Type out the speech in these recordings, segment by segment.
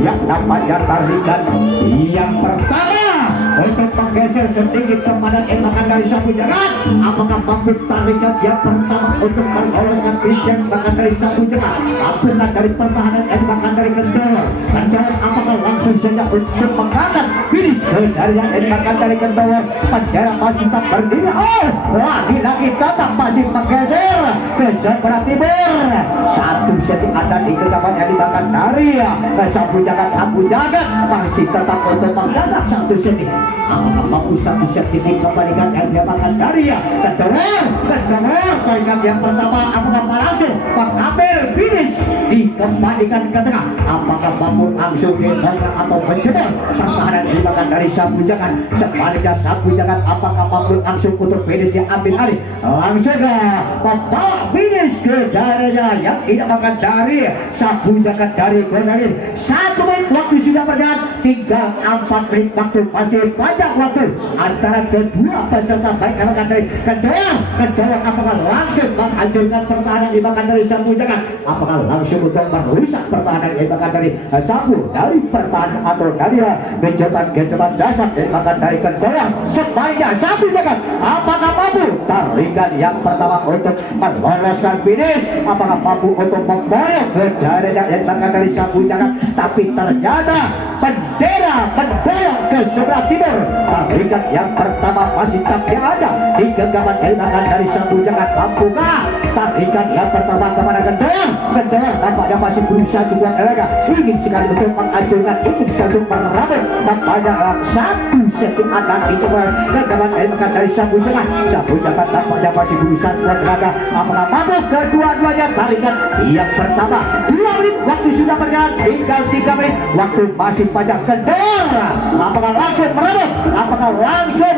yang namanya tarikan yang pertama untuk menggeser sedikit kepada tembakan dari Sapu Jagat. Apakah mampu tarikan yang pertama untuk meloloskan Christian bahkan dari Sapu Jagat? Apakah dari pertahanan tembakan dari Kendor? Kendor apakah langsung saja untuk mengangkat finish dari tembakan dari Kendor? Penjara masih tak berdiri. Oh, lagi-lagi tetap masih menggeser ke sebelah timur. Satu set ada di genggaman yang dimakan dari Sapu Jagat. Sapu Jagat masih tetap untuk mengangkat satu set. Apakah mampu satu set ini kembalikan yang dimakan dari Kendor? Tarikan yang pertama apakah langsung mengambil finish dikembalikan ke tengah? Apakah mampu langsung dibongkar atau menjebol pertahanan dimakan dari Sapu Jagat? Sebaliknya Sapu Jagat apakah mampu langsung untuk finish diambil alih? Langsung membawa finish ke daerahnya yang dimakan dari Sapu Jagat dari Gondalin. 1 menit waktu sudah berjalan, tinggal 4 menit waktu, masih banyak waktu antara kedua peserta baik dimakan dari Kendor. Apakah langsung menghancurkan pertahanan dimakan dari Sapu Jagat? Apakah langsung untuk merusak pertahanan dimakan dari Sapu dari pertahanan atau dari gencatan dasar dimakan dari Kendor? Sebaliknya Sapu Jagat apakah mampu tarikan yang pertama untuk meloloskan finish? Apakah mampu untuk memboyong ke daerah yang dimakan dari Sapu Jagat? Tapi ternyata bendera memboyong ke sebelah timur. Tarikan yang pertama masih tak ada di genggaman dimakan dari Sapu Jagat. Mampukah tarikan yang pertama kepada Kendor? Nampaknya masih berusaha sebuah tenaga, ingin sekali untuk menghancurkan, ingin sekali untuk menerabur. Nampaknya satu setting ada di genggaman dimakan dari Sapu Jagat. Sapu Jagat nampaknya masih berusaha sebuah tenaga. Apakah mampu kedua-duanya? Tarikan yang pertama 2 menit waktu sudah berjalan, tinggal 3 menit waktu masih banyak. Kendor apakah langsung merebut? Apakah langsung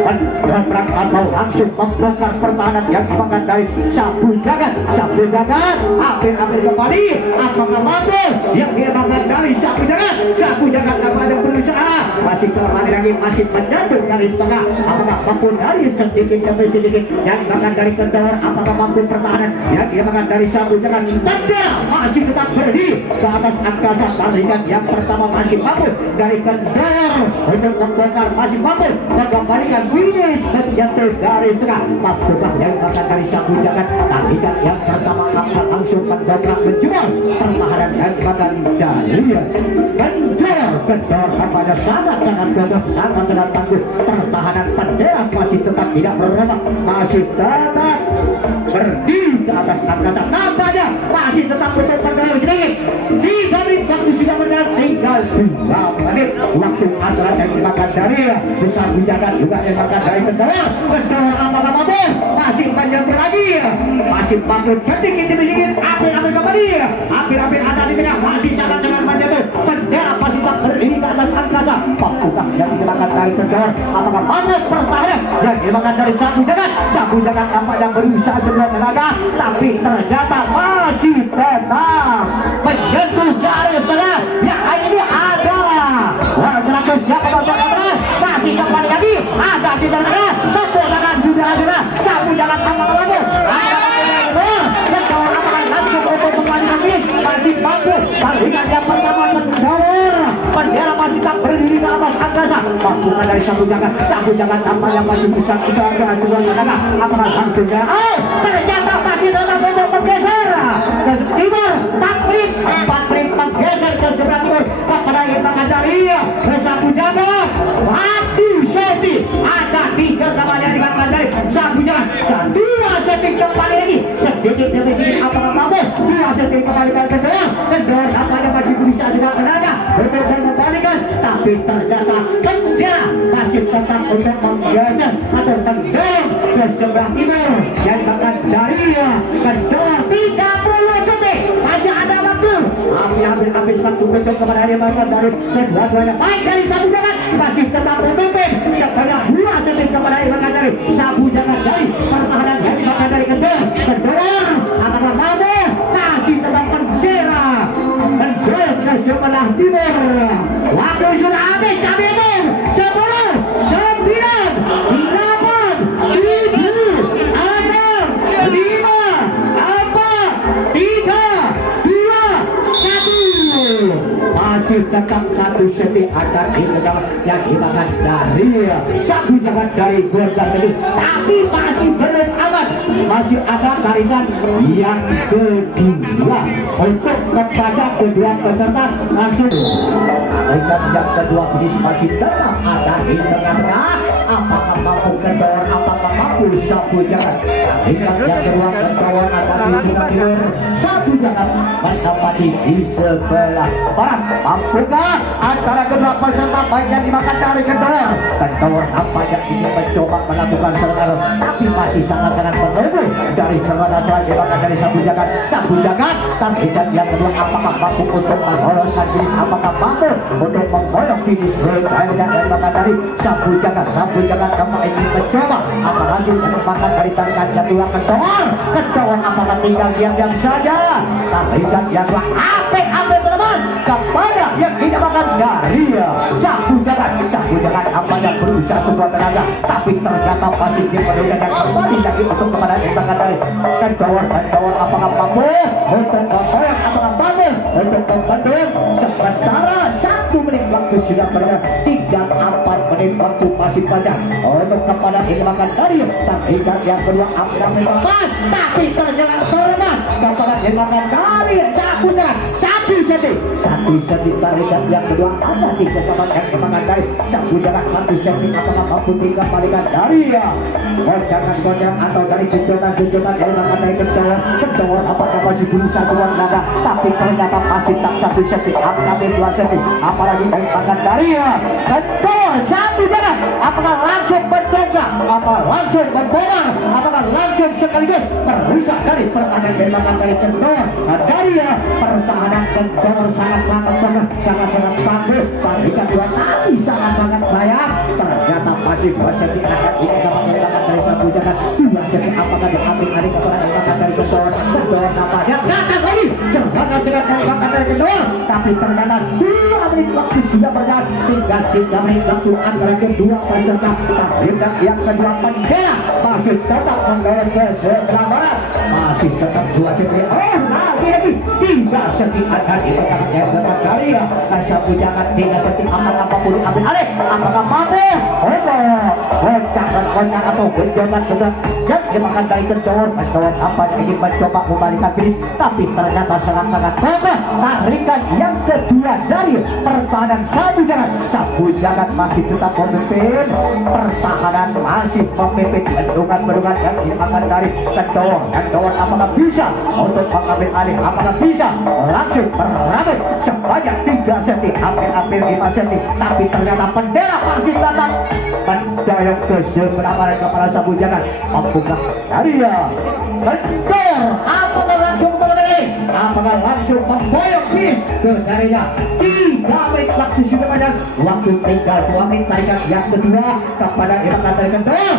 mendobrak atau langsung membongkar pertahanan yang dimakan dari Sapu Jagat? Sapu Jagat hampir kembali. Apakah mampu yang dimakan dari Sapu Jagat? Sapu Jagat nampaknya berusaha, masih kembali lagi, masih menyentuh garis tengah. Apakah mampu dari sedikit demi sedikit yang dimakan dari Kendor? Apakah mampu pertahanan yang dimakan dari Sapu Jagat? Tidak, masih tetap berdiri ke atas angkasa. Tarikan yang pertama masih mampu dari Kendor untuk membongkar, masih mampu mengembalikan finish menyentuh garis tengah. Mampukah yang dimakan dari Sapu Jagat? Tarikan yang pertama akan langsung mendobrak menjual pertahanan yang dimakan dari Kendor. Tampaknya sangat-sangat gagah, sangat-sangat tangguh. Pertahanan bendera masih tetap tidak berubah, masih tetap berdiri ke atas angkasa. Nampaknya masih tetap untuk bergerak sedikit. 3 menit waktu sudah berjalan, tinggal 2 menit waktu antara yang dimakan dari Sapu Jagat juga yang dimakan dari Kendor. Apakah mampu? Masih menyentuh lagi, masih mampu sedikit demi sedikit. Hampir kembali, hampir ada di tengah, masih sangat-sangat menyentuh. Bendera masih tak berdiri ke atas angkasa. Mampukah yang dimakan dari Kendor? Apakah mampu pertahanan yang dimakan dari Sapu Jagat? Sapu Jagat nampaknya berusaha sebuah tenaga, tapi ternyata masih tetap menyentuh garis tengah. Yang ini adalah Warna siapa masih kembali lagi, ada di tengah. Tepuk tangan sudah ada. Sapu Jagat tambah mampu. Kendor akan langsung untuk kembali masih mampu. Tarikan yang pertama Kendor. Bendera masih tak berdiri ke atas angkasa. Mampukah dari Sapu Jagat? Sapu Jagat tampaknya masih bisa keluar tenaga. Apakah langsungnya? Ternyata masih tetap untuk menggeser ke timur. 4 menit menggeser ke sebelah timur kepada yang dari Sapu Jagat. Aduh, seti ada 3 kamarnya di belakang dari Sapu Jagat. 2 setting kembali lagi, sedikit demi sedikit. Apakah mampu? 2 setting kembali ke Kendor. Apakah masih berusaha juga tenaga untuk mengembalikan, tapi ternyata Kendor masih tetap untuk menggeser atau mendorong ke sebelah timur yang akan dari Kendor. 30 detik masih ada waktu. Hampir habis waktu untuk kepada yang dari kedua-duanya. Baik dari Sapu Jagat masih tetap memimpin sebanyak 2 detik kepada yang dari Sapu Jagat dari pertahanan yang dimakan dari Kendor. Apakah mampu? Masih tetap bendera Kendor ke sebelah timur. Waktu sudah habis, kami itu 10, 9, 8, 7, 6, 5, 4, 3, 2, 1. masih tetap satu seti akan dipegang yang dimakan dari sabu jagat dari Gorga Tedus, tapi masih belum aman, masih ada tarikan yang kedua untuk kepada kedua peserta langsung tarikan yang kedua finish masih tetap ada di tengah-tengah. Apakah mampu kendor, apakah mampu sabu jagat tarikan yang kedua kendor akan di timur sabu jagat mendapati di sebelah barat. Mampukah antara kedua peserta baik yang dimakan dari kendor apa yang ini mencoba melakukan serangan tapi masih sangat-sangat menunggu dari serangan dimakan dari sabu jagat tarikan yang kedua apakah mampu untuk meloloskan finish, apakah mampu untuk memboyong finish yang dimakan dari sabu jagat kembali ini mencoba apalagi yang dimakan dari tarikan yang kedua kendor apakah tinggal diam-diam saja tarikan yang kedua ape teman kepada yang dimakan dari sabu jagat apanya berusaha semua tenaga tapi ternyata pasti diperlukan dan kembali lagi untuk kepada yang dimakan dari kendor apakah mampu untuk memboyong, apakah mampu untuk membendung. Sementara 1 menit waktu sudah berjalan, tinggal 4 menit waktu masih panjang untuk kepada yang dimakan dari tarikan yang kedua ambil tapi ternyata terlepas kepada yang dimakan dari sabu jagat satu seti tarikan yang kedua ada di kecaman yang dimakan dari sabu jagat 1 seti apakah mampu tinggal balikan dari gocangan atau dari genjotan yang dimakan dari kendor apakah masih berusaha semua tenaga tapi ternyata masih tak 1 seti ambil 2 seti apalagi yang dimakan dari kendor sabu jagat apakah langsung berdongkrak apakah langsung berbonang apakah langsung sekaligus merusak dari pertahanan yang dimakan dari kendor dari pertahanan kendor sangat-sangat bagus tarikan dua tapi sangat-sangat sayang ternyata masih 2 seti akan dimakan dari sabu jagat 2 seti apakah diambil alih kepada yang dimakan dari kendor nampaknya kakak lagi serangan dengan dimakan dari kendor tapi ternyata 2 menit waktu sudah berjalan tinggal 3 menit waktu antara kedua peserta tarikan yang kedua pembela masih tetap menggayat ke sebelah barat masih tetap 2 seti lagi 3 seti akan dimakan yang kedua dari sabu jagat 3 seti apakah mampu diambil alih apakah mampu goncang atau genjotan sudah yang dimakan dari kendor apa yang ingin mencoba membalikan finish tapi ternyata sangat-sangat kokoh tarikan yang kedua dari pertahanan sabu jagat masih tetap memimpin pertahanan masih memimpin bendungan yang dimakan dari kendor apakah bisa untuk mengambil alih apakah bisa langsung merambut sebanyak 3 seti ambil 5 seti tapi ternyata bendera masih tetap mendoyong ke sebelah barat kepada sabu jagat mampukah dari kendor apakah langsung mengenai apakah langsung memboyong finish ke darinya 3 menit waktu sudah panjang waktu tinggal 2 menit tarikan yang kedua kepada dimakan dari kendor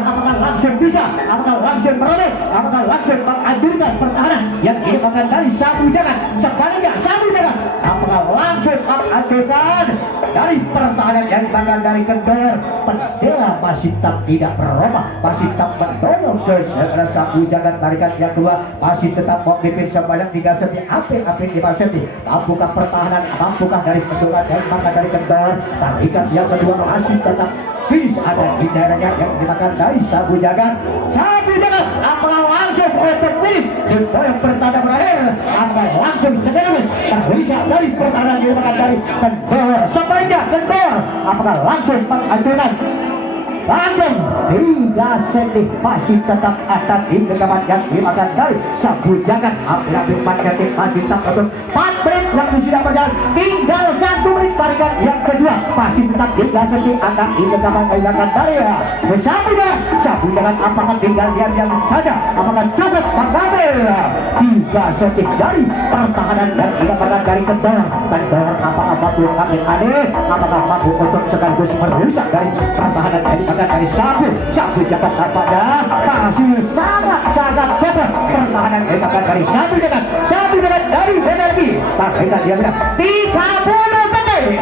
apakah langsung bisa apakah langsung merambut apakah langsung menghancurkan pertahanan yang dimakan dari sabu jagat sebaliknya sabu jagat apakah langsung menghancurkan dari pertahanan yang dimakan dari kendor bendera masih tak tidak berubah masih tak mendorong ke sebelah sabu jagat tarikan yang kedua masih tetap memimpin sebanyak 3 seti hampir 5 seti mampukah pertahanan mampukah dari bendungan yang dimakan dari kendor tarikan yang kedua masih tetap finish ada di daerahnya yang dimakan dari sabu jagat apakah langsung untuk finish yang pertanda berakhir apakah langsung sekaligus terbisa dari pertahanan yang dimakan dari kendor sebaliknya kendor apakah langsung menghancurkan langsung 3 seti masih tetap atas di genggaman yang dimakan dari sabu jagat ambil 4 seti masih tetap untuk 4 menit waktu sudah berjalan tinggal 1 menit tarikan yang kedua masih tetap 3 seti akan di genggaman yang dimakan dari sabu jagat apakah tinggal diam saja apakah cukup mengambil 3 seti dari pertahanan yang dimakan dari kendor apakah mampu ambil alih apakah mampu untuk sekaligus merusak dari pertahanan yang dimakan dari sabu jagat apakah masih sangat kokoh pertahanan yang dimakan dari sabu jagat dari energi tarikan dia 30 detik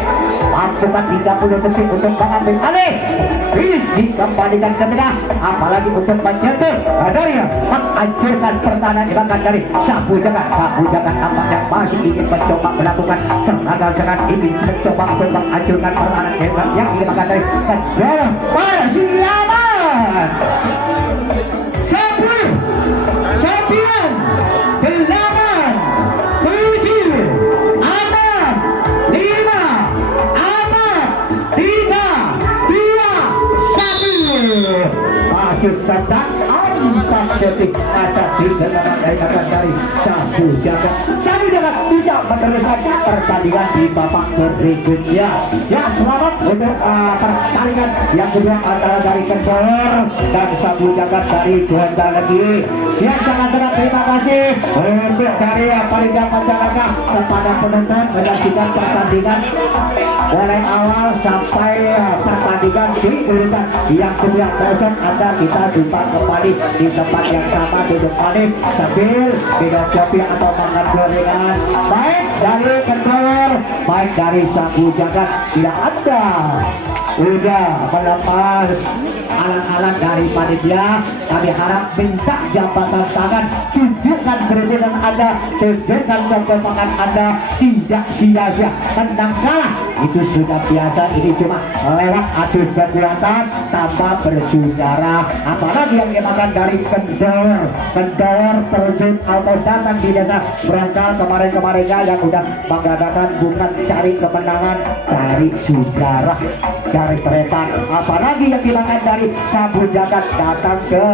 waktukan 30 detik untuk mengambil alih. Finish dikembalikan ke tengah, apalagi untuk menyentuh dari menghancurkan pertahanan dimakan dari Sapu Jagat. Sapu Jagat tampaknya masih ingin mencoba melakukan serangan ini, mencoba untuk menghancurkan pertahanan hebat yang dimakan dari Kendor Persiapan. 10 9 8 7 6 5 4 3 2 1 masuk tentang 4 detik ada di dalam dari Sapu Jagat. Sapu Jagat bisa meneruskan pertandingan di babak berikutnya. Ya, selamat untuk pertandingan yang kedua antara dari Kendor dan Sapu Jagat dari Gonda Negeri. Yang sangat terima kasih untuk dari panitia masyarakat kepada penonton menyaksikan pertandingan mulai awal sampai pertandingan di urutan yang kedua. Besok Anda kita jumpa kembali di tempat yang sama, duduk manis sambil minum kopi atau makan gorengan. Baik dari Kendor, baik dari Sapu Jagat, tidak ada udah melepas alat-alat dari panitia. Kami harap minta jabatan tangan, tunjukkan kerukunan Anda, tunjukkan kekompakan Anda, tidak sia-sia. Tendang kalah itu sudah biasa, ini cuma lewat adu kekuatan tanpa bersejarah. Apalagi yang dimakan dari Kendor. Kendor terjun atau datang di desa berangkal kemarin-kemarinnya yang udah mengadakan bukan cari kemenangan, cari sejarah, cari keretan. Apalagi yang dimakan dari Sapu Jagat datang ke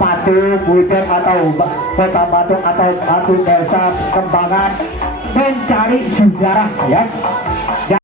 Patung Buder atau Kota Batu atau Batu Desa Kembangan mencari sejarah, ya.